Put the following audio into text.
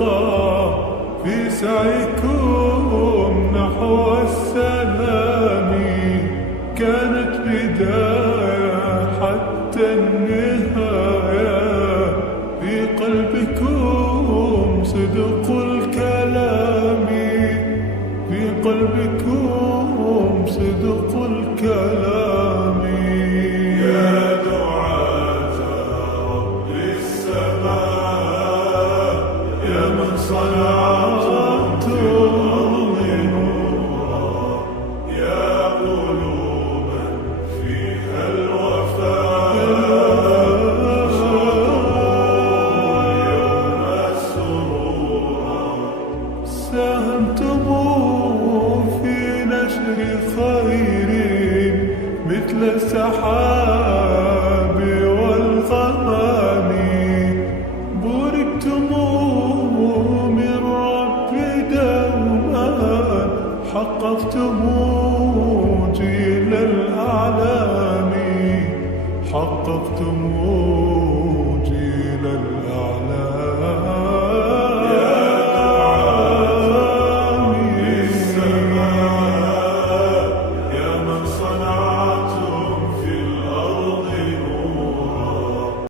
ترقى في سعيكم نحو السلام. كانت بداية حتى النهاية، في قلبكم صدق الكلام، في قلبكم صدق الكلام. يا دعاة رب السماء، يا من صنعتم الأرض نورا، يا قلوبا فيها الوفاء، يوم سرورا. ساهمتم في نشر خير مثل السحاب والغمام، بوركتم من رب دوما، حققتم جيل الأعلام، حققتم جيل الأعلام.